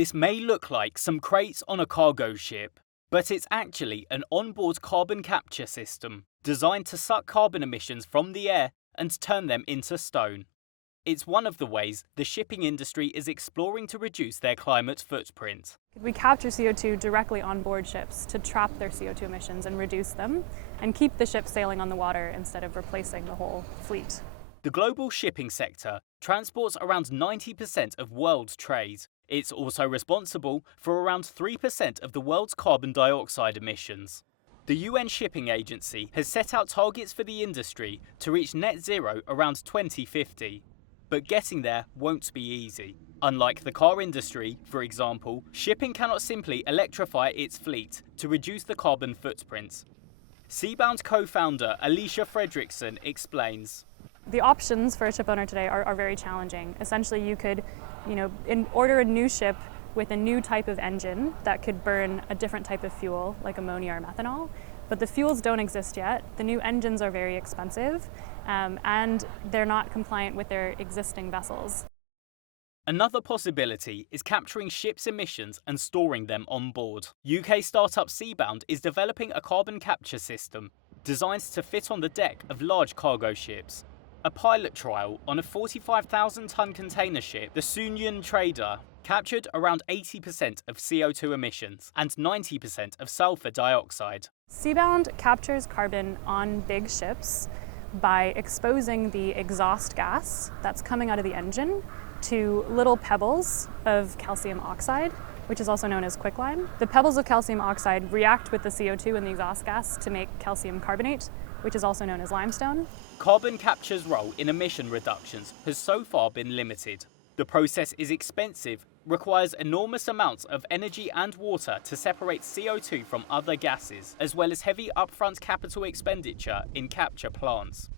This may look like some crates on a cargo ship, but it's actually an onboard carbon capture system designed to suck carbon emissions from the air and turn them into stone. It's one of the ways the shipping industry is exploring to reduce their climate footprint. We capture CO2 directly on board ships to trap their CO2 emissions and reduce them, and keep the ship sailing on the water instead of replacing the whole fleet. The global shipping sector transports around 90% of world trade. It's also responsible for around 3% of the world's carbon dioxide emissions. The UN Shipping Agency has set out targets for the industry to reach net zero around 2050. But getting there won't be easy. Unlike the car industry, for example, shipping cannot simply electrify its fleet to reduce the carbon footprint. Seabound co-founder Alicia Fredrickson explains. The options for a ship owner today are very challenging. Essentially, you could, order a new ship with a new type of engine that could burn a different type of fuel, like ammonia or methanol. But the fuels don't exist yet. The new engines are very expensive, and they're not compliant with their existing vessels. Another possibility is capturing ships' emissions and storing them on board. UK startup Seabound is developing a carbon capture system designed to fit on the deck of large cargo ships. A pilot trial on a 45,000-ton container ship, the Sunyan Trader, captured around 80% of CO2 emissions and 90% of sulfur dioxide. Seabound captures carbon on big ships by exposing the exhaust gas that's coming out of the engine to little pebbles of calcium oxide, which is also known as quicklime. The pebbles of calcium oxide react with the CO2 in the exhaust gas to make calcium carbonate, which is also known as limestone. Carbon capture's role in emission reductions has so far been limited. The process is expensive, requires enormous amounts of energy and water to separate CO2 from other gases, as well as heavy upfront capital expenditure in capture plants.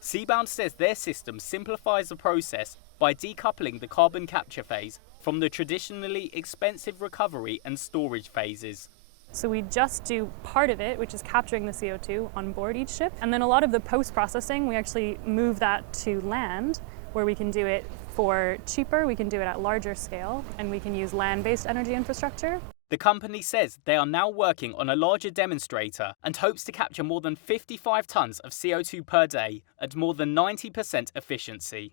Seabound says their system simplifies the process by decoupling the carbon capture phase from the traditionally expensive recovery and storage phases. So we just do part of it, which is capturing the CO2 on board each ship. And then a lot of the post-processing, we actually move that to land, where we can do it for cheaper, we can do it at larger scale, and we can use land-based energy infrastructure. The company says they are now working on a larger demonstrator and hopes to capture more than 55 tons of CO2 per day at more than 90% efficiency.